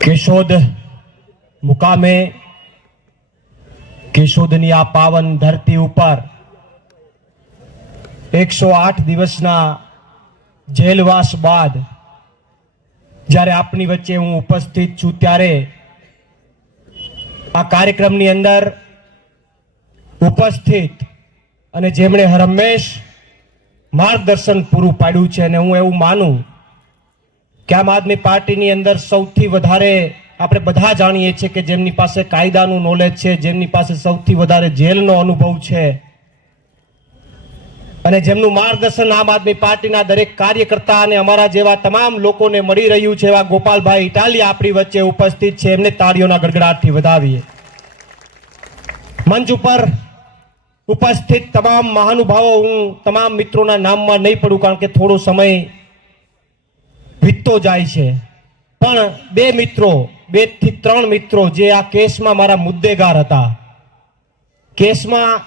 કેશોદ મુકામે કેશોદની આ પાવન ધરતી ઉપર 108 દિવસના જેલવાસ બાદ જ્યારે આપની વચ્ચે હું ઉપસ્થિત છું ત્યારે આ કાર્યક્રમની અંદર ઉપસ્થિત અને જેમણે હરમેશ માર્ગદર્શન પૂરું પાડ્યું છે અને હું એવું માનું કે આમ આદમી પાર્ટીની અંદર સૌથી વધારે આપણે બધા જાણીએ છીએ કે જેમની પાસે કાયદાનું નોલેજ છે, જેમની પાસે સૌથી વધારે જેલનો અનુભવ છે અને જેમનું માર્ગદર્શન આમ આદમી પાર્ટીના દરેક કાર્યકર્તા અને અમારા જેવા તમામ લોકોને મળી રહ્યું છે એવા ગોપાલભાઈ ઇટાલિયા આપણી વચ્ચે ઉપસ્થિત છે. એમને તાળીઓના ગડગડાટથી વધાવીએ. મંચ ઉપર ઉપસ્થિત તમામ મહાનુભાવો, હું તમામ મિત્રોના નામમાં નહીં પડું કારણ કે થોડો સમય વીતતો જાય છે, પણ 2 થી 3 મિત્રો જે આ કેસમાં મારા મુદ્દેગાર હતા, કેસમાં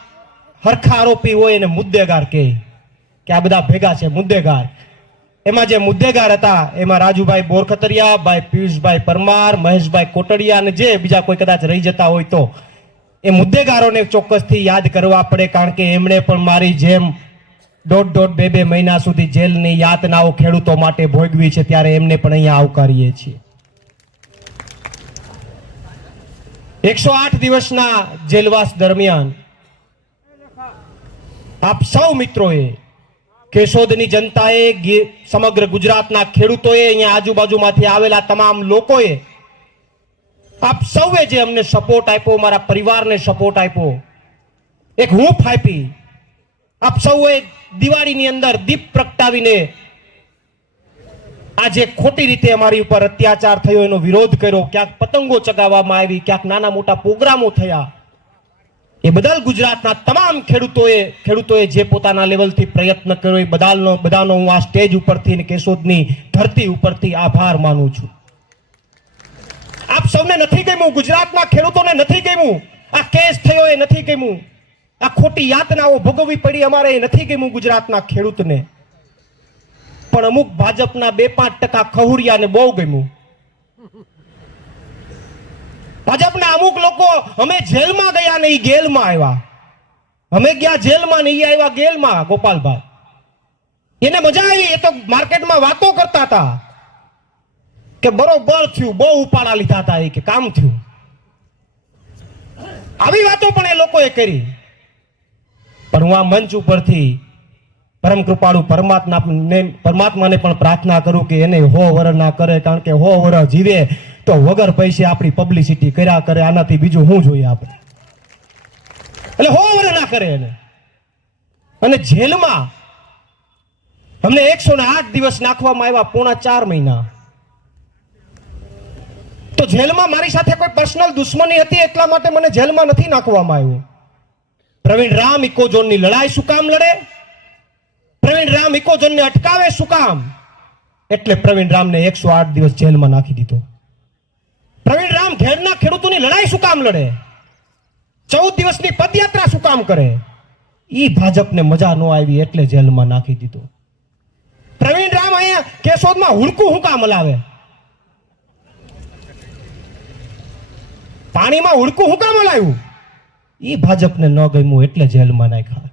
હરખા આરોપી હોય એને મુદ્દેગાર કહે કે આ બધા ભેગા છે મુદ્દેગાર. એમાં જે મુદ્દેગાર હતા એમાં રાજુભાઈ બોરખતરિયા, ભાઈ પિયુષભાઈ પરમાર, મહેશભાઈ કોટડિયા અને જે બીજા કોઈ કદાચ રહી જતા હોય તો એ મુદ્દેગારોને ચોક્કસથી યાદ કરવા પડે કારણ કે એમણે પણ મારી જેમ 1.5-2 મહિના સુધી જેલની યાતનાઓ ખેડૂતો માટે ભોગવી છે, ત્યારે એમને પણ અહીંયા આવકારીએ છીએ. 108 દિવસના જેલવાસ દરમિયાન આપ સૌ મિત્રોએ, કેશોદની જનતાએ, સમગ્ર ગુજરાતના ખેડૂતોએ, અહીંયા આજુબાજુમાંથી આવેલા તમામ લોકોએ, આપ સૌએ જે અમને સપોર્ટ આપ્યો, મારા પરિવારને સપોર્ટ આપ્યો, એક હૂંફ આપી, આપ સૌએ દિવાળીની અંદર દીપ પ્રગટાવીને આજે ખોટી રીતે અમારી ઉપર અત્યાચાર થયો એનો વિરોધ કર્યો. ક્યાંક પતંગો ચગાવવામાં આવી, ક્યાંક નાના મોટા પ્રોગ્રામો થયા. એ બદલ ગુજરાતના તમામ ખેડૂતોએ જે પોતાના લેવલથી પ્રયત્ન કર્યો એ બધાનો હું આ સ્ટેજ ઉપરથી અને કેશોદની ધરતી ઉપરથી આભાર માનું છું. આપ સૌને નથી ગમ્યું, ગુજરાતના ખેડૂતોને નથી ગમ્યું, આ કેસ થયો એ નથી ગમ્યું, આ ખોટી યાતનાઓ ભોગવવી પડી અમારે એ નથી ગમ્યું ગુજરાતના ખેડૂતને, પણ અમુક ભાજપના 2-5% ખહુરિયાને બહુ ગમ્યું. ભાજપના અમુક લોકો અમે જેલમાં ગયા ને એ ગેલમાં આવ્યા, અમે ગયા જેલમાં ને એ આવ્યા ગેલમાં. ગોપાલભાઈ એને મજા આવી, એ તો માર્કેટમાં વાતો કરતા હતા કે બરોબર થયું, બહુ ઉપાડા લીધા હતા, એ કે કામ થયું. આવી વાતો પણ એ લોકોએ કરી. પણ હું આ મંચ ઉપરથી પરમ કૃપાળુ પરમાત્માને પણ પ્રાર્થના કરું કે એને 100 વર્ષ ના કરે, કારણ કે 100 વર્ષ જીવે તો વગર પૈસે આપણી પબ્લિસિટી કર્યા કરે, આનાથી બીજું શું જોઈએ આપણે? એટલે 100 વર્ષ ના કરે એને. અને જેલમાં અમને 108 દિવસ નાખવામાં આવ્યા, 4.5 મહિના. તો જેલમાં મારી સાથે કોઈ પર્સનલ દુશ્મની હતી એટલા માટે મને જેલમાં નથી નાખવામાં આવ્યું. પ્રવીણ રામ ઇકોઝોનની લડાઈ શું કામ લડે? પ્રવીણ રામ ઇકોઝોનને અટકાવે શું કામ? એટલે પ્રવીણ રામને 108 દિવસ જેલમાં નાખી દીધો. પ્રવીણ રામ ઘેરના ખેડૂતોની લડાઈ શું કામ લડે? 14 દિવસની પદયાત્રા શું કામ કરે? ઈ ભાજપને મજા ન આવી એટલે જેલમાં નાખી દીધો. પ્રવીણ રામ અહીંયા કેશોદમાં હુડકું શું કામ હલાવે? પાણીમાં હુડકું શું કામ હલાવ્યું? ઈ ભાજપને ન ગમ્યું એટલે જેલમાં નાખ્યા.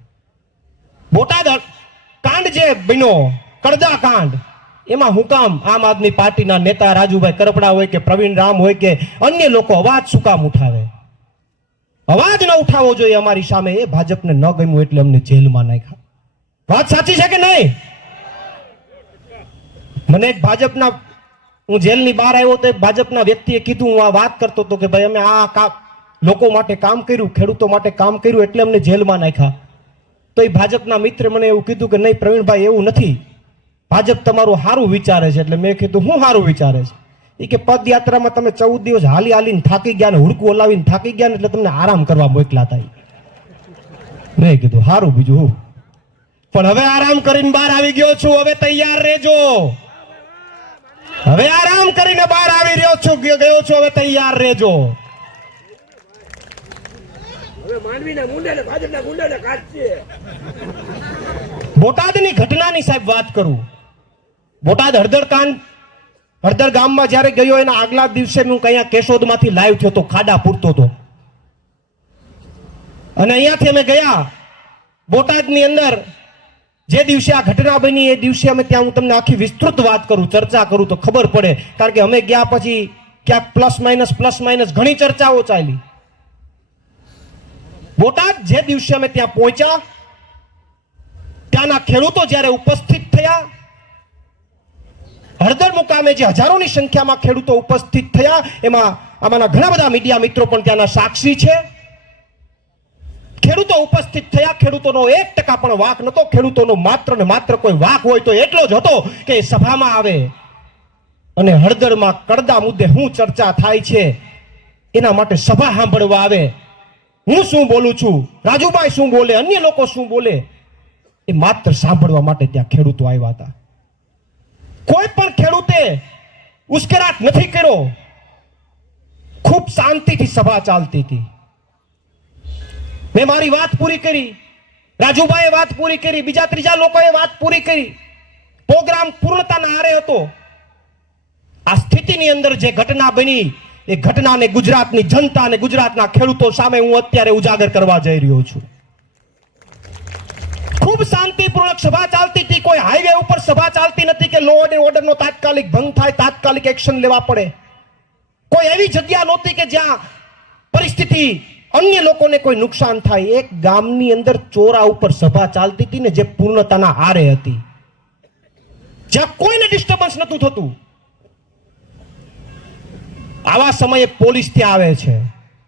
બોટાદ કાંડ જે બન્યો, કડદા કાંડ, એમાં હું કામ આમ આદમી પાર્ટીના નેતા રાજુભાઈ કરપડા હોય કે પ્રવીણ રામ હોય કે અન્ય લોકો અવાજ શું કામ ઉઠાવે? અવાજ ન ઉઠાવવો જોઈએ અમારી સામે. એ ભાજપને ન ગમ્યું એટલે અમને જેલમાં નાખ્યા. વાત સાચી છે કે નહીં? મને એક ભાજપના, હું જેલની બહાર આવ્યો તો એક ભાજપના વ્યક્તિએ કીધું, હું આ વાત કરતો હતો કે ભાઈ અમે આ લોકો માટે કામ કર્યું, ખેડૂતો માટે કામ કર્યું એટલે અમને જેલમાં નાખ્યા. તો એ ભાજપના મિત્રે મને એવું કીધું કે નહીં પ્રવીણભાઈ, એવું નથી, ભાજપ તમારું સારું વિચારે છે. એટલે મેં કીધું હું સારું વિચારે છે? એ કે પદયાત્રામાં તમે 14 દિવસ હાલીને થાકી ગયા ને હુડકું હલાવીને થાકી ગયા ને એટલે તમને આરામ કરવા મોકલા હતા. મેં કીધું સારું, બીજું હું. પણ હવે આરામ કરીને બહાર આવી ગયો છું, હવે તૈયાર રહેજો. હવે આરામ કરીને બહાર આવી ગયો છું, હવે તૈયાર રહેજો. બોટાદની ઘટનાની સાહેબ વાત કરું બોટાદ હળદર ગામમાં જ્યારે ગયો એના આગલા દિવસે હું કયા કેશોદમાંથી લાઈવ થયો હતો, ખાડા પૂરતો હતો. અને અહીંયાથી અમે ગયા બોટાદની અંદર. જે દિવસે આ ઘટના બની એ દિવસે અમે ત્યાં, હું તમને આખી વિસ્તૃત વાત કરું, ચર્ચા કરું તો ખબર પડે. કારણ કે અમે ગયા પછી ક્યાંક પ્લસ માઇનસ ઘણી ચર્ચાઓ ચાલી. બોટાદ જે દિવસે અમે ત્યાં પહોંચ્યા, ત્યાંના ખેડૂતો જ્યારે ઉપસ્થિત થયા, હળદર મુકામે જે હજારોની સંખ્યામાં ખેડૂતો ઉપસ્થિત થયા, એમાં આમાંના ઘણા બધા મીડિયા મિત્રો પણ ત્યાંના સાક્ષી છે. ખેડૂતો ઉપસ્થિત થયા, ખેડૂતોનો 1% પણ વાક નતો. ખેડૂતોનો માત્ર ને માત્ર કોઈ વાક હોય તો એટલો જ હતો કે સભામાં આવે અને હળદરમાં કડદા મુદ્દે શું ચર્ચા થાય છે એના માટે સભા સાંભળવા આવે. હું શું બોલું છું, રાજુભાઈ શું બોલે, અન્ય લોકો શું બોલે, એ માત્ર સાંભળવા માટે ત્યાં ખેડૂતો આવ્યા હતા. કોઈ પણ ખેડૂતે ઉશ્કેરાટ નથી કર્યો. ખૂબ શાંતિથી સભા ચાલતી હતી. મેં મારી વાત પૂરી કરી, રાજુભાઈએ વાત પૂરી કરી, બીજા ત્રીજા લોકોએ વાત પૂરી કરી. પ્રોગ્રામ પૂર્ણતાના આરે હતો. આ સ્થિતિની અંદર જે ઘટના બની એ ઘટનાને ગુજરાતની જનતા અને ગુજરાતના ખેડૂતો સામે હું અત્યારે ઉજાગર કરવા જઈ રહ્યો છું. ખૂબ શાંતિપૂર્વક સભા ચાલતી હતી. કોઈ હાઈવે ઉપર સભા ચાલતી નથી કે લો એન્ડ ઓર્ડરનો તાત્કાલિક ભંગ થાય, તાત્કાલિક એક્શન લેવા પડે. કોઈ એવી જગ્યા નહોતી કે જ્યાં પરિસ્થિતિ અન્ય લોકોને કોઈ નુકસાન થાય. એક ગામની અંદર ચોરા ઉપર સભા ચાલતી હતી ને જે પૂર્ણતાના આરે હતી, જ્યાં કોઈને ડિસ્ટર્બન્સ નતું થતું. આવા સમયે પોલીસ ત્યાં આવે છે.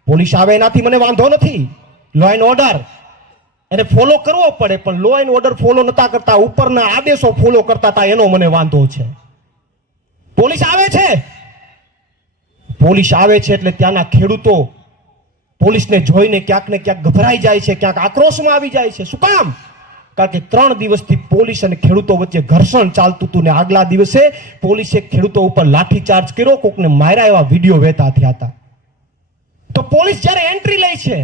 પોલીસ આવે એનાથી મને વાંધો નથી. લો એન્ડ ઓર્ડર એને ફોલો કરવો પડે, પણ લો એન્ડ ઓર્ડર ફોલો નતા કરતા, ઉપરના આદેશો ફોલો કરતા હતા, એનો મને વાંધો છે. પોલીસ આવે છે, પોલીસ આવે છે એટલે ત્યાંના ખેડૂતો પોલીસને જોઈને ક્યાંક ને ક્યાંક ગભરાઈ જાય છે, ક્યાંક આક્રોશમાં આવી જાય છે. શું કામ? કારણ કે 3 દિવસથી પોલીસ અને ખેડૂતો વચ્ચે ઘર્ષણ ચાલતું હતું ને આગલા દિવસે પોલીસે ખેડૂતો ઉપર લાઠીચાર્જ કર્યો, કોકને માર્યા, એવા વિડીયો વહેતા થયા હતા. તો પોલીસ જ્યારે એન્ટ્રી લે છે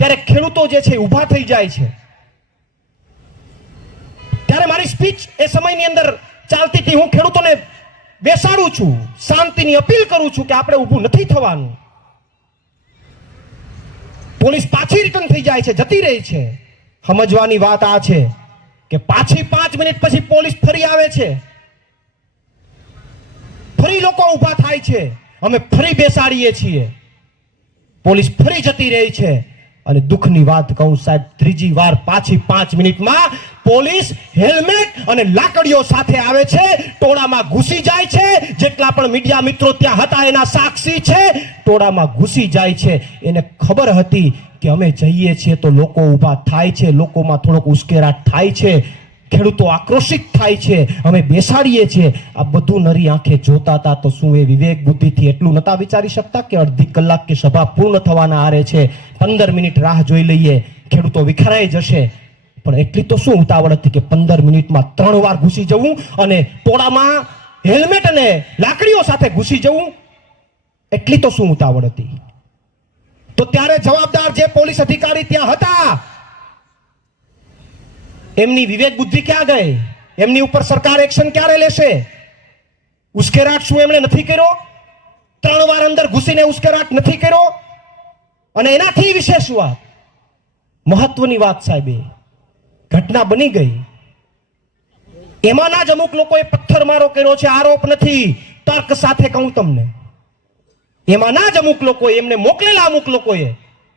ત્યારે ખેડૂતો જે છે ઊભા થઈ જાય છે. ત્યારે મારી સ્પીચ એ સમયની અંદર ચાલતી હતી. હું ખેડૂતોને બેસાડું છું, શાંતિની અપીલ કરું છું કે આપણે ઊભું નથી થવાનું. પોલીસ પાછી રિટર્ન થઈ જાય છે, જતી રહી છે. સમજવાની વાત આ છે કે પાછી 5 મિનિટ પછી પોલીસ ફરી આવે છે, ફરી લોકો ઊભા થાય છે, અમે ફરી બેસાડીએ છીએ, પોલીસ ફરી જતી રહી છે. અને દુઃખની વાત કહું સાહેબ, ત્રીજી વાર પાછી 5 મિનિટમાં પોલીસ હેલ્મેટ અને લાકડીઓ સાથે આવે છે, ટોળામાં ઘૂસી જાય છે. જેટલા પણ મીડિયા મિત્રો ત્યાં હતા એના સાક્ષી છે. ટોળામાં ઘૂસી જાય છે. એને ખબર હતી કે અમે જઈએ છીએ તો લોકો ઊભા થાય છે, લોકોમાં થોડોક ઉશ્કેરાટ થાય છે, ખેડૂતો આક્રોશિત થાય છે, અમે બેસાડીએ છીએ. આ બધું નરી આંખે જોતા હતા. તો શું એ વિવેક બુદ્ધિથી એટલું નતા વિચારી શકતા કે અડધી કલાક કે સભા પૂર્ણ થવાના આરે છે, 15 મિનિટ રાહ જોઈ લઈએ, ખેડૂતો વિખરાઈ જશે. પણ એટલી તો શું ઉતાવળ હતી કે 15 મિનિટમાં 3 વાર ઘૂસી જવું અને ટોળામાં હેલ્મેટ અને લાકડીઓ સાથે ઘૂસી જવું, એટલી તો શું ઉતાવળ હતી? તો ત્યારે જવાબદાર જે પોલીસ અધિકારી ત્યાં હતા, એમની વિવેક બુદ્ધિ ક્યાં ગઈ? એમની ઉપર સરકાર એક્શન ક્યારે લેશે? ઉશ્કેરાટ શું એમણે નથી કર્યો? 3 વાર અંદર ઘૂસીને ઉશ્કેરાટ નથી કર્યો? અને એનાથી વિશેષ વાત, મહત્વની વાત સાહેબ, ઘટના બની ગઈ, એમાંના જ અમુક લોકોએ પથ્થરમારો કર્યો છે. આરોપ નથી, તર્ક સાથે કહું તમને. એમાંના જ અમુક લોકોએ, એમને મોકલેલા અમુક લોકોએ,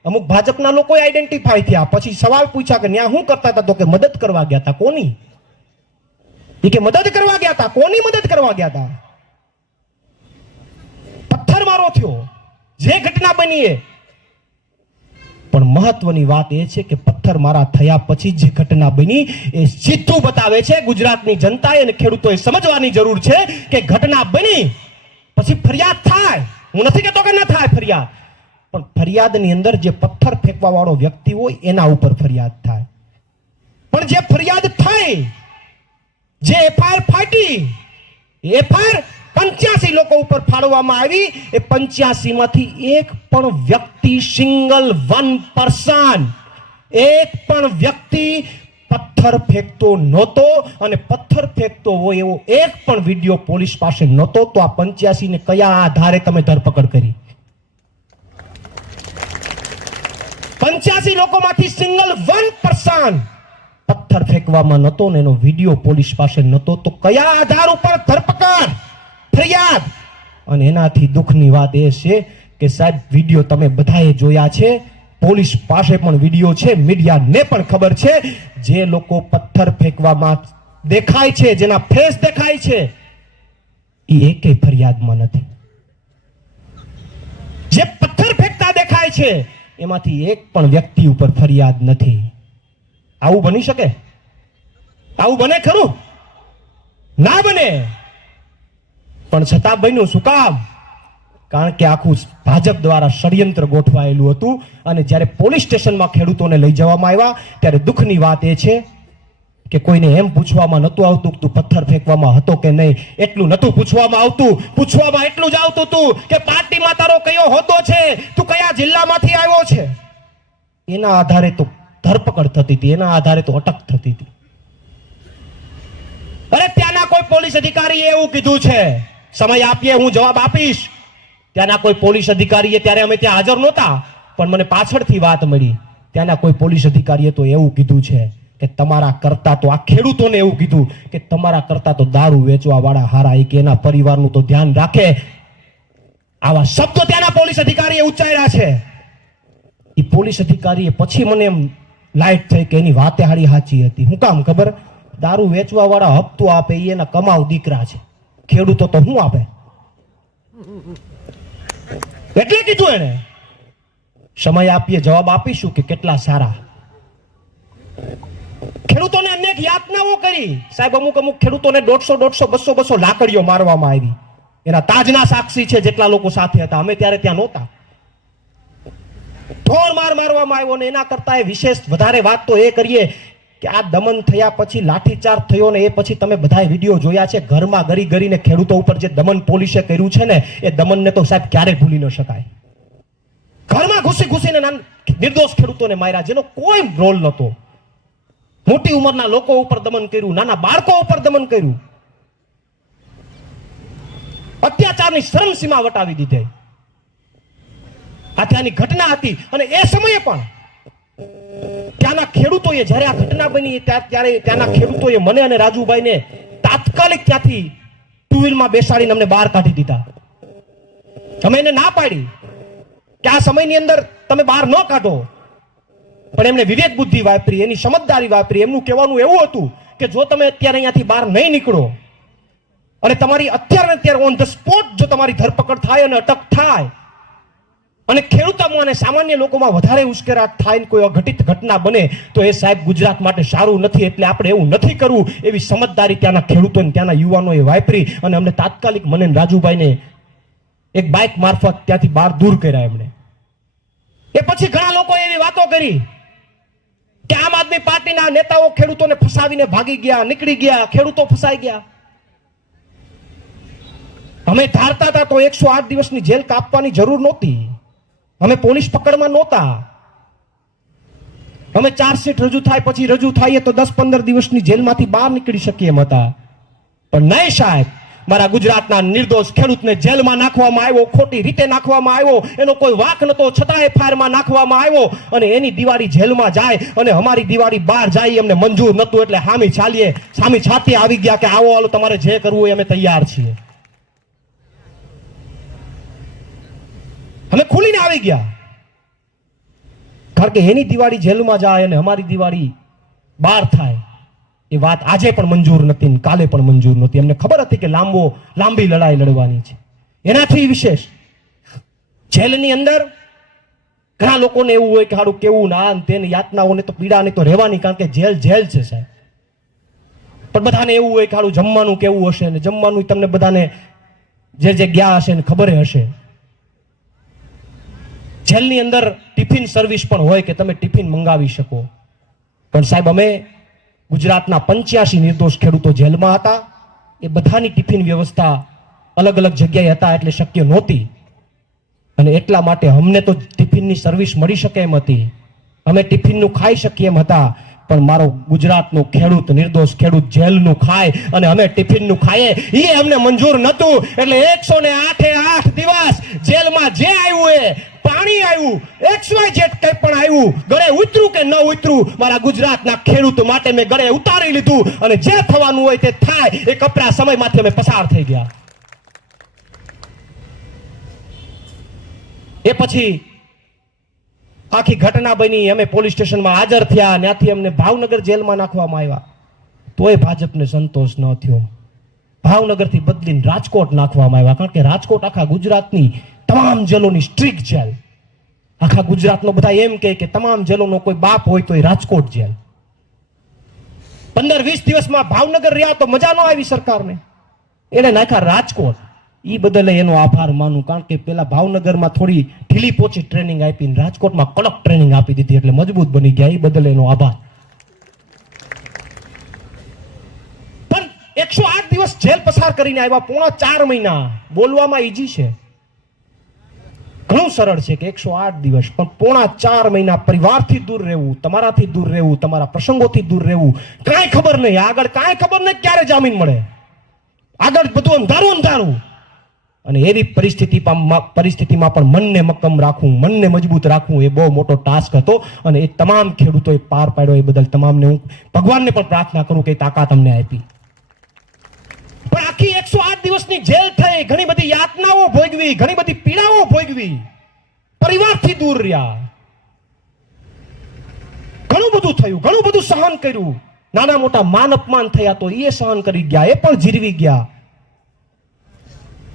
અમુક ભાજપના લોકોએ આઈડેન્ટિફાઈ થયા. પછી સવાલ પૂછ્યા કે ન્યા શું કરતા હતા? તો કે મદદ કરવા ગયા હતા. કોની? એ કે મદદ કરવા ગયા હતા. કોની મદદ કરવા ગયા હતા? પથ્થરમારો થયો, જે ઘટના બની એ. પણ મહત્વની વાત એ છે કે પથ્થરમારા થયા પછી જે ઘટના બની એ સીધું બતાવે છે ગુજરાતની જનતાએ અને ખેડૂતોએ સમજવાની જરૂર છે કે ઘટના બની પછી ફરિયાદ થાય. હું નથી કહેતો કે ન થાય ફરિયાદ, પણ ફરિયાદની અંદર જે પથ્થર ફેંકવા વાળો વ્યક્તિ હોય એના ઉપર ફરિયાદ થાય. પણ જે ફરિયાદ થઈ, જે એફઆઈઆર ફાટી, એફઆઈઆર 85 લોકો ઉપર ફાળવવામાં આવી, એ 85 માંથી એક પણ વ્યક્તિ, સિંગલ 1 પર્સન, એક પણ વ્યક્તિ પથ્થર ફેંકતો નહોતો અને પથ્થર ફેંકતો હોય એવો એક પણ વિડીયો પોલીસ પાસે નહોતો, તો આ 85 ને કયા આધારે તમે ધરપકડ કરી? 85 લોકોમાંથી સિંગલ 1% પથ્થર ફેંકવામાં નહોતો ને એનો વિડીયો પોલીસ પાસે નહોતો, તો કયા આધાર ઉપર ધરપકડ, ફરિયાદ? અને એનાથી દુઃખની વાત એ છે કે સાહેબ વિડીયો તમે બધાએ જોયા છે, પોલીસ પાસે પણ વિડીયો છે, મીડિયાને પણ ખબર છે, જે લોકો પથ્થર ફેંકવામાં દેખાય છે, જેના ફેસ દેખાય છે, એ એકેય ફરિયાદમાં નથી. જે પથ્થર ફેંકતા દેખાય છે એમાંથી એક પણ વ્યક્તિ ઉપર ફરિયાદ નથી. આવું બની શકે? આવું બને ખરું? ના બને. પણ છતાં બન્યું શું કામ? કારણ કે આખું ભાજપ દ્વારા ષડયંત્ર ગોઠવાયેલું હતું અને જ્યારે પોલીસ સ્ટેશનમાં ખેડૂતોને લઈ જવામાં આવ્યા ત્યારે દુઃખની વાત એ છે કે કોઈને એમ પૂછવામાં નહોતું આવતું કે તું પથ્થર ફેંકવામાં હતો કે નહીં. એટલું નહોતું પૂછવામાં આવતું. પૂછવામાં એટલું જ આવતું હતું કે પાર્ટીમાં તારો કયો હોદ્દો છે, તું કયા જિલ્લામાંથી આવ્યો છે. એના આધારે તો ધરપકડ થતી હતી, એના આધારે તો અટક થતી હતી. અરે ત્યાંના કોઈ પોલીસ અધિકારીએ એવું કીધું છે, સમય આપીએ હું જવાબ આપીશ. ત્યાંના કોઈ પોલીસ અધિકારીએ, ત્યારે અમે ત્યાં હાજર નહોતા પણ મને પાછળથી વાત મળી, ત્યાંના કોઈ પોલીસ અધિકારીએ તો એવું કીધું છે કે તમારા કરતા તો, આ ખેડૂતોને એવું કીધું કે તમારા કરતા તો દારૂ વેચવા વાળા હારા, કે એના પરિવારનું તો ધ્યાન રાખે. આવા શબ્દો ત્યાંના પોલીસ અધિકારીએ ઉચ્ચાર્યા છે. એ પોલીસ અધિકારીએ પછી મને એમ લાઈટ થઈ કે એની વાતે હારી સાચી હતી. શું કામ ખબર? દારૂ વેચવા વાળા હપ્તો આપે, એના કમાવ દીકરા છે, ખેડૂતો તો શું આપે? એટલે કીધું એને. સમય આપીએ જવાબ આપીશું કે કેટલા સારા ખેડૂતોને અનેક યાતનાઓ કરી. સાહેબ અમુક ખેડૂતોને 150, 200 લાકડીઓ મારવામાં આવી. એના તાજના સાક્ષી છે જેટલા લોકો સાથે હતા. અમે ત્યારે ત્યાં નહોતા. ઠોર મારવામાં આવ્યો ને એના કરતા વિશેષ વધારે વાત તો એ કરીએ કે આ દમન થયા પછી, લાઠીચાર્જ થયો ને એ પછી તમે બધાએ વિડીયો જોયા છે. ઘરમાં ગરી ખેડૂતો ઉપર જે દમન પોલીસે કર્યું છે ને, એ દમનને તો સાહેબ ક્યારેય ભૂલી ન શકાય. ઘરમાં ઘૂસીને નિર્દોષ ખેડૂતોને માર્યા, જેનો કોઈ રોલ નહોતો. મોટી ઉંમરના લોકો ઉપર દમન કર્યું, નાના બાળકો ઉપર દમન કર્યું, અત્યાચારની શરમસીમા વટાવી દીધી. આ ત્યાંની ઘટના હતી અને એ સમયે પણ ત્યાંના ખેડૂતોએ, જ્યારે આ ઘટના બની ત્યારે ત્યાંના ખેડૂતોએ મને અને રાજુભાઈને તાત્કાલિક ત્યાંથી ટુ વ્હીલમાં બેસાડીને અમને બહાર કાઢી દીધા. અમે એને ના પાડી કે આ સમયની અંદર તમે બહાર ન કાઢો, પણ એમને વિવેક બુદ્ધિ વાપરી, એની સમજદારી વાપરી. એમનું કહેવાનું એવું હતું કે જો તમે અત્યારે અહીંયાથી બહાર નહીં નીકળો અને તમારી અત્યારે ઓન ધ સ્પોટ જો તમારી ધરપકડ થાય અને અટક થાય અને ખેડૂતોમાં અને સામાન્ય લોકોમાં વધારે ઉશ્કેરાટ થાય, કોઈ અઘટિત ઘટના બને, તો એ સાહેબ ગુજરાત માટે સારું નથી. એટલે આપણે એવું નથી કરવું. એવી સમજદારી ત્યાંના ખેડૂતોને, ત્યાંના યુવાનોએ વાપરી અને અમને તાત્કાલિક, મને રાજુભાઈને એક બાઇક મારફત ત્યાંથી બહાર દૂર કર્યા એમણે. એ પછી ઘણા લોકોએ એવી વાતો કરી કે આમ આદમી પાર્ટીના નેતાઓ ખેડૂતોને ફસાવીને ભાગી ગયા, નીકળી ગયા, ખેડૂતો ફસાઈ ગયા. અમે ધારતા હતા તો 108 દિવસની જેલ કાપવાની જરૂર નહોતી. અમે પોલીસ પકડમાં નહોતા. અમે ચાર્જશીટ રજૂ થાય પછી રજૂ થાય તો 10-15 દિવસની જેલમાંથી બહાર નીકળી શકીએ એમ હતા. પણ નહીં સાહેબ, મારા ગુજરાતના નિર્દોષ ખેડૂતને જેલમાં નાખવામાં આવ્યો, ખોટી રીતે નાખવામાં આવ્યો. એનો કોઈ વાંક નતો, છતાં એફઆઈઆરમાં નાખવામાં આવ્યો અને એની દિવાળી જેલમાં જાય અને અમારી દિવાળી બહાર જાય એમને મંજૂર નતું. એટલે સામી છાતી આવી ગયા કે આવો, હાલો તમારે જે કરવું હોય અમે તૈયાર છીએ. અમે ખુલીને આવી ગયા, કારણ કે એની દિવાળી જેલમાં જાય અને અમારી દિવાળી બહાર થાય એ વાત આજે પણ મંજૂર નથી ને કાલે પણ મંજૂર નથી. અમને ખબર હતી કે લાંબી લડાઈ લડવાની છે. એનાથી વિશેષ જેલની અંદર ઘણા લોકોને એવું હોય કે હારું કેવું ના તેની યાતનાઓને તો પીડાને તો રહેવાની, કારણ કે જેલ છે સાહેબ. પણ બધાને એવું હોય કે હારું જમવાનું કેવું હશે, ને જમવાનું તમને બધાને જે ગયા હશે ને ખબર હશે. જેલની અંદર ટિફિન સર્વિસ પણ હોય કે તમે ટિફિન મંગાવી શકો. પણ સાહેબ અમે ગુજરાતના 85 નિર્દોષ ખેડૂતો જેલમાં હતા. એ બધાની ટિફિન વ્યવસ્થા અલગ અલગ જગ્યાએ હતા એટલે શક્ય નહોતી. અને એટલા માટે અમને તો ટિફિનની સર્વિસ મળી શકે એમ હતી, અમે ટિફિનનું ખાઈ શકીએ એમ હતા. પણ મારો ગુજરાતનો ખેડૂત, નિર્દોષ ખેડૂત જેલનું ખાય અને અમે ટિફિનનું ખાઈએ એ અમને મંજૂર નહોતું. એટલે 108 દિવસ જેલમાં જે આવ્યું એ પાણી આવ્યું, XYZ કંઈ પણ આવ્યું, ગળે ઉતર્યું કે ન ઉતર્યું, મારા ગુજરાતના ખેડૂત માટે મેં ગળે ઉતારી લીધું અને જે થવાનું હોય તે થાય. એ કપરા સમયમાંથી અમે પસાર થઈ ગયા. એ પછી આખી ઘટના બની, અમે પોલીસ સ્ટેશનમાં હાજર થયા, ત્યાંથી અમને ભાવનગર જેલમાં નાખવામાં આવ્યા. તોય ભાજપને સંતોષ ન થયો. ભાવનગરથી બદલીને રાજકોટ નાખવામાં આવ્યા, કારણ કે રાજકોટ આખા ગુજરાતની તમામ જેલોની સ્ટ્રીક જેલ. આખા ગુજરાતનો બધા એમ કહે કે તમામ જેલોનો કોઈ બાપ હોય તો એ રાજકોટ જેલ. 15-20 દિવસમાં ભાવનગર રહ્યા તો મજા ન આવી સરકારને, એને નાખ્યા રાજકોટ. એ બદલે એનો આભાર માનું, કારણ કે પેલા ભાવનગરમાં થોડી ઢીલી પોચી ટ્રેનિંગ આપી, રાજકોટમાં કડક ટ્રેનિંગ આપી દીધી, એટલે મજબૂત બની ગયા. એ બદલે એનો આભાર. પણ 108 દિવસ જેલ પસાર કરીને આવ્યા, પોણા 4 મહિના. બોલવામાં ઈજી છે, ઘણું સરળ છે કે 108 દિવસ, પણ પોણા 4 મહિના પરિવારથી દૂર રહેવું, તમારાથી દૂર રહેવું, તમારા પ્રસંગોથી દૂર રહેવું. કાંઈ ખબર નહીં આગળ, કાંઈ ખબર નહીં ક્યારે જામીન મળે, આગળ બધું અંધારું અંધારું. અને એવી પરિસ્થિતિમાં પણ મનને મક્કમ રાખવું, મનને મજબૂત રાખવું એ બહુ મોટો ટાસ્ક હતો. અને એ તમામ ખેડૂતોએ પાર પાડ્યો. એ બદલ તમામને હું ભગવાનને પણ પ્રાર્થના કરું કે તાકાત અમને આપી. પણ આખી 108 દિવસની જેલ થઈ, ઘણી બધી યાતનાઓ ભોગવી, ઘણી બધી પીડાઓ ભોગવી, પરિવારથી દૂર રહ્યા, ઘણું બધું થયું, ઘણું બધું સહન કર્યું. નાના મોટા માન અપમાન થયા તો એ સહન કરી ગયા, એ પણ જીરવી ગયા.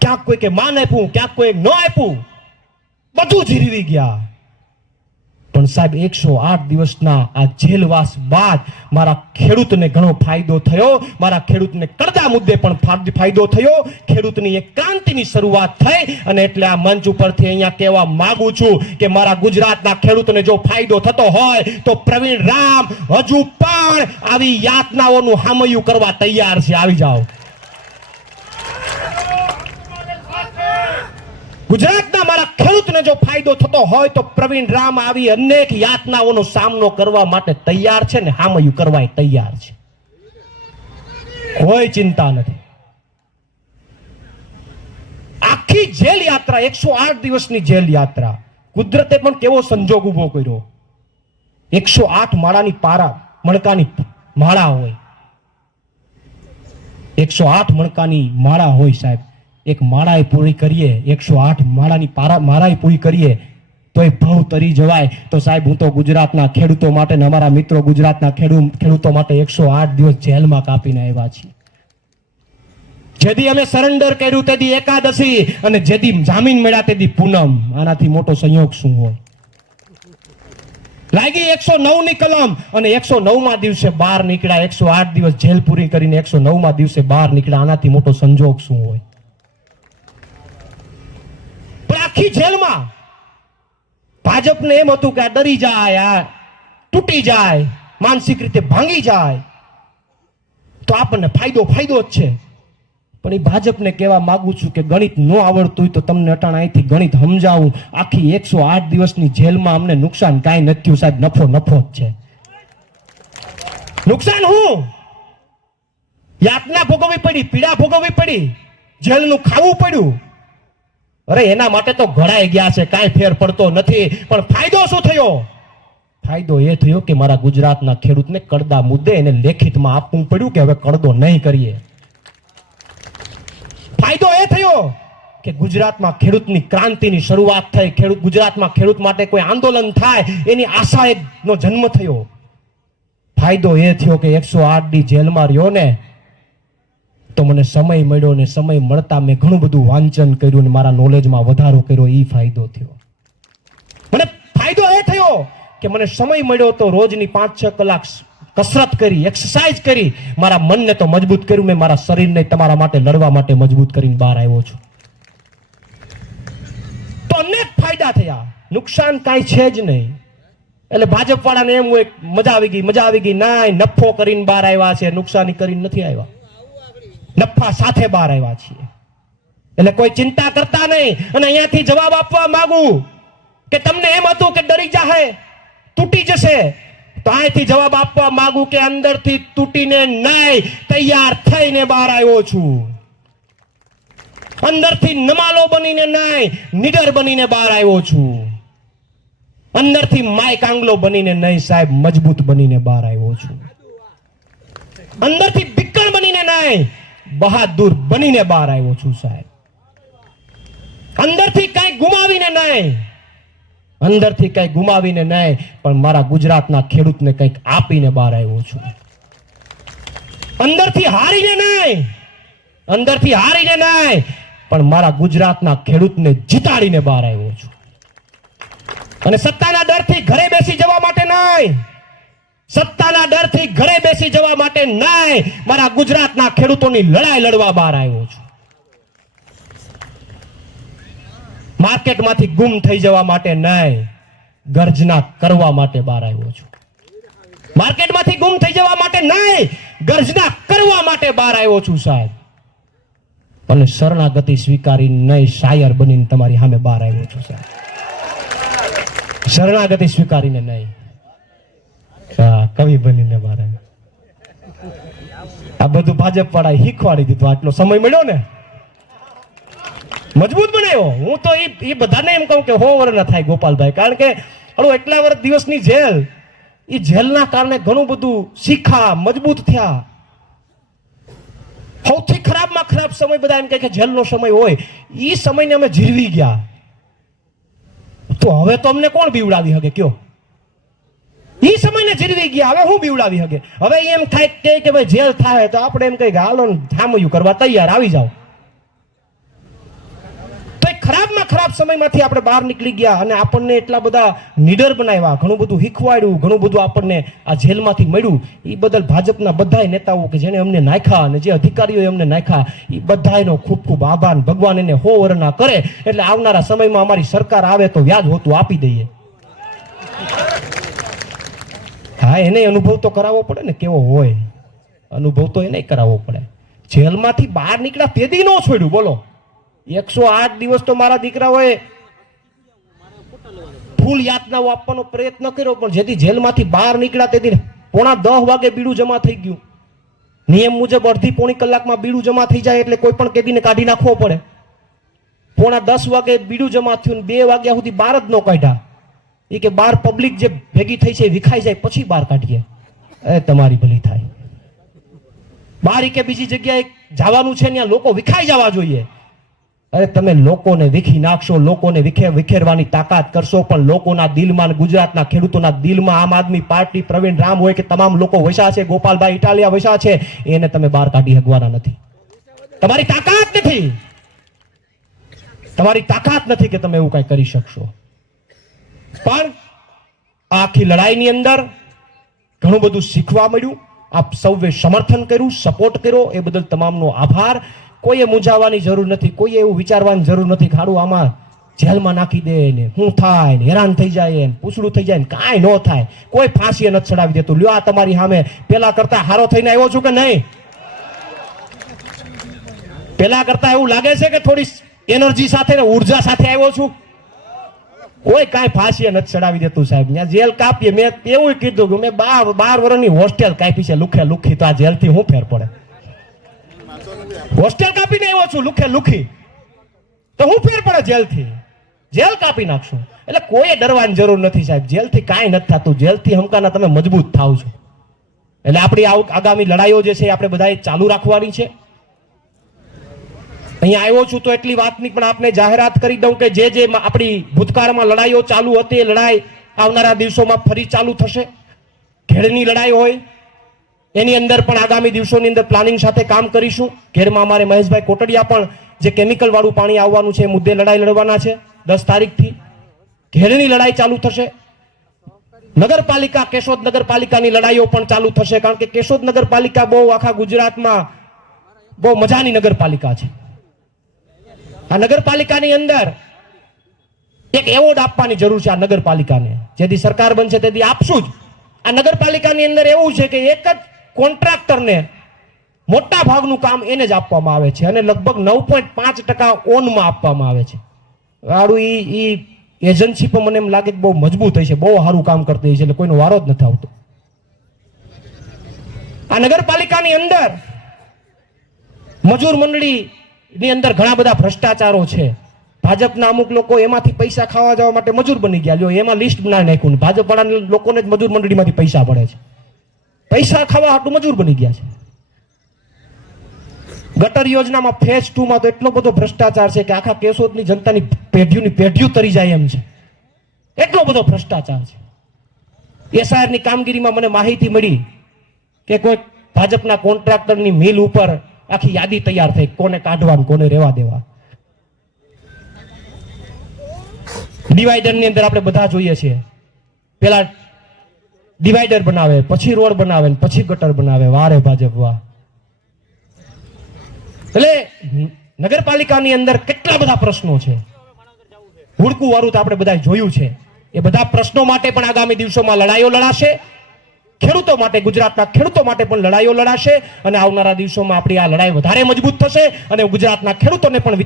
ક્યાંક કોઈ કે માન આપ્યું, ક્યાંક કોઈ ન આપ્યું, બધું જીરવી ગયા. પણ સાહેબ 108 દિવસના આ જેલવાસ બાદ મારા ખેડૂતને ઘણો ફાયદો થયો. મારા ખેડૂતને કરદા મુદ્દે પણ ફાયદો થયો. ખેડૂતની એક ક્રાંતિની શરૂઆત થઈ. અને એટલે આ મંચ ઉપરથી અહીંયા કહેવા માંગુ છું કે મારા ગુજરાતના ખેડૂતને જો ફાયદો થતો હોય તો પ્રવીણ રામ હજુ પણ આવી યાતનાઓનું હામયું કરવા તૈયાર છે. આવી જાઓ. ગુજરાતના મારા ખેડૂતને જો ફાયદો થતો હોય તો પ્રવીણ રામ આવી અનેક યાતનાઓનો સામનો કરવા માટે તૈયાર છે ને હામયું કરવા તૈયાર છે. કોઈ ચિંતા નથી. આખી જેલ યાત્રા, 108 દિવસની જેલ યાત્રા, કુદરતે પણ કેવો સંજોગ ઉભો કર્યો. 108 માળાની મણકાની માળા હોય, 108 મણકાની માળા હોય સાહેબ. એક માળાએ પૂરી કરીએ, 108 માળાની માળાએ પૂરી કરીએ તો એ ભવ તરી જવાય. તો સાહેબ હું તો ગુજરાતના ખેડૂતો માટે ને અમારા મિત્રો ગુજરાતના ખેડૂતો માટે 108 દિવસ જેલમાં કાપીને આવ્યા છીએ. જેથી અમે સરેન્ડર કર્યું તેથી એકાદશી, અને જેથી જામીન મળ્યા તેથી પૂનમ. આનાથી મોટો સંયોગ શું હોય? લાગી 109 ની કલમ અને 109માં દિવસે બહાર નીકળ્યા. 108 દિવસ જેલ પૂરી કરીને 109માં દિવસે બહાર નીકળ્યા. આનાથી મોટો સંજોગ શું હોય? આખી જેલમાં ભાજપને એમ હતું કે આ ડરી જાય, આ તૂટી જાય, માનસિક રીતે ભાંગી જાય તો આપણને ફાયદો જ છે. પણ એ ભાજપને કહેવા માંગુ છું કે ગણિત ન આવડતું હોય તો તમને અટાણ અહીંથી ગણિત સમજાવું. આખી 108 દિવસની જેલમાં અમને નુકસાન કાંઈ નથી થયું સાહેબ, નફો જ છે. નુકસાન હું? યાતના ભોગવવી પડી, પીડા ભોગવવી પડી, જેલનું ખાવું પડ્યું. અરે એના માટે તો ઘડાઈ ગયા છે, કાંઈ ફેર પડતો નથી. પણ ફાયદો શું થયો? ફાયદો એ થયો કે મારા ગુજરાતના ખેડૂતને કરદા મુદ્દે એને લેખિતમાં આપવું પડ્યું કે હવે કરદો નહીં કરીએ. ફાયદો એ થયો કે ગુજરાતમાં ખેડૂતની ક્રાંતિની શરૂઆત થઈ. ગુજરાતમાં ખેડૂત માટે કોઈ આંદોલન થાય એની આશાનો જન્મ થયો. ફાયદો એ થયો કે 108 દી જેલમાં રહ્યો ને તો મને સમય મળ્યો, ને સમય મળતા મેં ઘણું બધું વાંચન કર્યું ને મારા નોલેજમાં વધારો કર્યો. એ ફાયદો થયો. મને ફાયદો એ થયો કે મને સમય મળ્યો તો રોજની 5-6 કલાક કસરત કરી, એક્સરસાઇઝ કરી, મારા મનને તો મજબૂત કર્યું. મેં મારા શરીરને તમારા માટે લડવા માટે મજબૂત કરીને બહાર આવ્યો છું. તો અનેક ફાયદા થયા, નુકસાન કાંઈ છે જ નહીં. એટલે ભાજપ વાળાને એમ હોય મજા આવી ગઈ. ના, નફો કરીને બહાર આવ્યા છે, નુકસાની કરીને નથી આવ્યા. નફા સાથે બહાર આવ્યા છીએ. એટલે કોઈ ચિંતા કરતા નહીં. અને અહીંયાથી જવાબ આપવા માંગુ કે તમને એમ હતું કે ડરી જાહે, તૂટી જશે, તો અહીંથી જવાબ આપવા માંગુ કે અંદરથી તૂટીને નહીં, તૈયાર થઈને બહાર આવ્યો છું. અંદરથી નમાલો બનીને નહીં, નીડર બનીને બહાર આવ્યો છું. અંદરથી માય કાંગલો બનીને નહીં સાહેબ, મજબૂત બનીને બહાર આવ્યો છું. અંદરથી બિક્કણ બનીને નહીં, બહાદુર બનીને બહાર આવ્યો છું સાહેબ. અંદરથી કઈ ગુમાવીને નહીં, અંદરથી કઈ ગુમાવીને નહીં, પણ મારા ગુજરાતના ખેડૂતને કંઈક આપીને બહાર આવ્યો છું. અંદરથી હારીને નહીં, અંદરથી હારીને નહીં, પણ મારા ગુજરાતના ખેડૂતને જીતાડીને બહાર આવ્યો છું. અને સત્તાના ડરથી ઘરે બેસી જવા માટે નહીં, સત્તાના ડરથી ઘરે બેસી જવા માટે નહીં, મારા ગુજરાતના ખેડૂતોની લડાઈ લડવા બહાર આવ્યો છું. માર્કેટમાંથી ગુમ થઈ જવા માટે નહીં, ગર્જના કરવા માટે બહાર આવ્યો છું. માર્કેટમાંથી ગુમ થઈ જવા માટે નહીં, ગર્જના કરવા માટે બહાર આવ્યો છું સાહેબ. અને શરણાગતિ સ્વીકારી નહીં, શાયર બનીને તમારી સામે બહાર આવ્યો છું સાહેબ. શરણાગતિ સ્વીકારીને નહીં, કવિ બનીને બહાર આવ્યો. આ બધું ભાજપ વાળા શીખવાડી દીધું. આટલો સમય મળ્યો ને, મજબૂત બનાવ્યો. હું તો એ બધાને એમ કહું કે 100 વર્ષ ના થાય ગોપાલભાઈ, કારણ કે એટલા વર્ષ દિવસની જેલ, એ જેલના કારણે ઘણું બધું શીખા, મજબૂત થયા. સૌથી ખરાબમાં ખરાબ સમય બધા એમ કહે કે જેલનો સમય હોય, એ સમયને અમે જીરવી ગયા. તો હવે તો અમને કોણ બીવડાવી શકે કયો? એ સમયને જીરવી ગયા, હવે હું બીવડાવી શકે? હવે એમ થાય કે ભાઈ જેલ થાય તો આપણે એમ કહીએ કે હાલો થામયું કરવા તૈયાર, આવી જાઓ. તો એ ખરાબમાં ખરાબ સમયમાંથી આપણે બહાર નીકળી ગયા અને આપણને એટલા બધા નીડર બનાવ્યા, ઘણું બધું શીખવાડ્યું, ઘણું બધું આપણને આ જેલમાંથી મળ્યું. એ બદલ ભાજપના બધા નેતાઓ કે જેને અમને નાખ્યા અને જે અધિકારીઓ અમને નાખ્યા, એ બધાનો ખૂબ ખૂબ આભાર. ભગવાન એને 100 વર્ષના કરે એટલે આવનારા સમયમાં અમારી સરકાર આવે તો વ્યાજ હોતું આપી દઈએ. હા, એને અનુભવ તો કરાવવો પડે ને, કેવો હોય અનુભવ તો એને કરાવવો પડે. જેલમાંથી બહાર નીકળ્યા તેદી ન છોડ્યું, બોલો. 108 દિવસ તો મારા દીકરાઓએ ફૂલ યાતનાઓ આપવાનો પ્રયત્ન કર્યો, પણ જેથી જેલમાંથી બહાર નીકળ્યા તેથી 9:45 વાગે બીડું જમા થઈ ગયું. નિયમ મુજબ અડધી પોણી કલાકમાં બીડું જમા થઈ જાય એટલે કોઈ પણ કેદીને કાઢી નાખવો પડે. 9:45 વાગે બીડું જમા થયું, 2 વાગ્યા સુધી બહાર જ ન કાઢ્યા. એ કે બહાર પબ્લિક જે ભેગી થઈ છે વિખાઈ જાય પછી બહાર કાઢીએ. તમારી ભલી થાય. બહાર કે બીજી જગ્યાએ જવાનું છે ત્યાં લોકો વિખાઈ જવા જોઈએ. અરે તમે લોકોને વિખી નાખશો, લોકોને વિખેરવાની તાકાત કરશો, પણ લોકોના દિલમાં, ગુજરાતના ખેડૂતોના દિલમાં આમ આદમી પાર્ટી, પ્રવીણ રામ હોય કે તમામ લોકો વસ્યા છે, ગોપાલભાઈ ઇટાલિયા વસ્યા છે, એને તમે બહાર કાઢી શકવાના નથી. તમારી તાકાત નથી, તમારી તાકાત નથી કે તમે એવું કઈ કરી શકશો. પણ આખી લડાઈની અંદર ઘણું બધું શીખવા મળ્યું. આપ સૌએ સમર્થન કર્યું, સપોર્ટ કર્યો, એ બદલ તમામનો આભાર. કોઈએ મૂંઝાવાની જરૂર નથી, કોઈએ એવું વિચારવાની જરૂર નથી કે હારું આમાં જેલમાં નાખી દે ને શું થાય ને, હેરાન થઈ જાય ને, પૂછડું થઈ જાય ને, કાંઈ ન થાય. કોઈ ફાંસીએ નથી ચડાવી દેતું. લ્યો, આ તમારી સામે પેલા કરતા હારો થઈને આવ્યો છું કે નહીં? પેલા કરતા એવું લાગે છે કે થોડી એનર્જી સાથે ને ઉર્જા સાથે આવ્યો છું? કોઈ કાંઈ ફાંસીએ નથી ચડાવી દેતું સાહેબ. ત્યાં જેલ કાપીએ. મેં એવું કીધું કે મેં 12 વર્ષની હોસ્ટેલ કાપી છે, લુખે લુખી. તો આ જેલથી શું ફેર પડે? હોસ્ટેલ કાપીને આવ્યો છું લુખે લુખી, તો હું ફેર પડે જેલથી? જેલ કાપી નાખશું. એટલે કોઈ ડરવાની જરૂર નથી સાહેબ. જેલથી કાંઈ નથી થતું. જેલથી હમકાના તમે મજબૂત થાવ છો. એટલે આપણી આગામી લડાઈઓ જે છે આપણે બધાએ ચાલુ રાખવાની છે. અહીંયા આવ્યો છું તો એટલી વાત નહીં, પણ આપને જાહેરાત કરી દઉં કે જે આપણી ભૂતકાળમાં લડાઈઓ ચાલુ હતી એ લડાઈ આવનારા દિવસોમાં ફરી ચાલુ થશે. ખેડની લડાઈ હોય એની અંદર પણ આગામી દિવસોની અંદર પ્લાનિંગ સાથે કામ કરીશું. ઘેરમાં અમારે મહેશભાઈ કોટડિયા પણ જે કેમિકલ વાળું પાણી આવવાનું છે એ મુદ્દે લડાઈ લડવાના છે. 10 તારીખથી ઘેરની લડાઈ ચાલુ થશે. નગરપાલિકા, કેશોદ નગરપાલિકાની લડાઈઓ પણ ચાલુ થશે, કારણ કે કેશોદ નગરપાલિકા બહુ આખા ગુજરાતમાં બહુ મજાની નગરપાલિકા છે. આ નગરપાલિકાની અંદર એક એવોર્ડ આપવાની જરૂર છે. આ નગરપાલિકાને જેથી સરકાર બનશે તેથી આપશું જ. આ નગરપાલિકાની અંદર એવું છે કે એક જ કોન્ટ્રાક્ટરને મોટા ભાગનું કામ એને જ આપવામાં આવે છે અને લગભગ 9.5% ઓનમાં આપવામાં આવે છે. વાળું ઈ એજન્સી પણ મને એમ લાગે કે બહુ મજબૂત હોય છે, બહુ સારું કામ કરતી હોય છે, એટલે કોઈનો વારો જ નથી આવતો. આ નગરપાલિકાની અંદર મજૂર મંડળીની અંદર ઘણા બધા ભ્રષ્ટાચારો છે. ભાજપના અમુક લોકો એમાંથી પૈસા ખાવા જવા માટે મજૂર બની ગયા. જો એમાં લિસ્ટ બનાવી નાખ્યું. ભાજપ વાળા લોકોને જ મજૂર મંડળીમાંથી પૈસા પડે છે. પૈસા ખાવા હાટું મજૂર બની ગયા છે. ગટર યોજનામાં ફેઝ 2 માં તો એટલો બધો ભ્રષ્ટાચાર છે કે આખા કેશોદની જનતાની પેઢીઓ તરી જાય એમ છે. એટલો બધો ભ્રષ્ટાચાર છે. SIR ની કામગીરીમાં મને માહિતી મળી કે કોઈ ભાજપના કોન્ટ્રાક્ટરની મિલ ઉપર આખી યાદી તૈયાર થઈ, કોને કાઢવાનું, કોને રહેવા દેવા. ડિવાઈડર ની અંદર આપણે બધા જોઈએ છીએ, પેલા ડિવાઈડર બનાવે, પછી રોડ બનાવે, પછી ગટર બનાવે. વારે ભાજપ વાહ. એટલે નગરપાલિકાની અંદર કેટલા બધા પ્રશ્નો છે. હુડકું વાળું તો આપણે બધા જોયું છે. એ બધા પ્રશ્નો માટે પણ આગામી દિવસોમાં લડાઈઓ લડાશે. ખેડૂતો માટે, ગુજરાતના ખેડૂતો માટે પણ લડાઈઓ લડાશે. અને આવનારા દિવસોમાં આપણી આ લડાઈ વધારે મજબૂત થશે. અને ગુજરાતના ખેડૂતોને પણ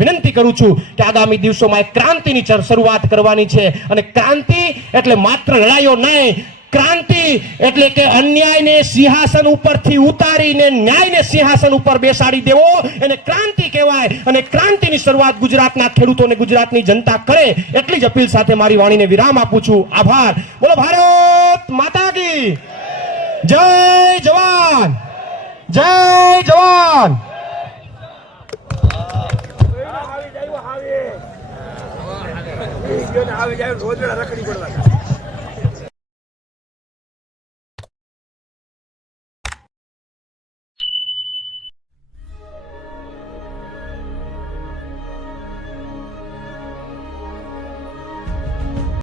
વિનંતી કરું છું કે આગામી દિવસોમાં એક ક્રાંતિની શરૂઆત કરવાની છે. અને ક્રાંતિ એટલે માત્ર લડાઈઓ નહીં, ક્રાંતિ એટલે કે અન્યાયને સિંહાસન ઉપરથી ઉતારીને ન્યાયને સિંહાસન ઉપર બેસાડી દેવો, એને ક્રાંતિ કહેવાય. અને ક્રાંતિની શરૂઆત ગુજરાતના ખેડૂતોને, ગુજરાતની જનતા કરે, એટલી જ અપીલ સાથે મારી વાણીને વિરામ આપું છું. આભાર. બોલો ભારત માતા કી જય. જવાન, જય જવાન. આવી જાય રોજ રખડી પડવા.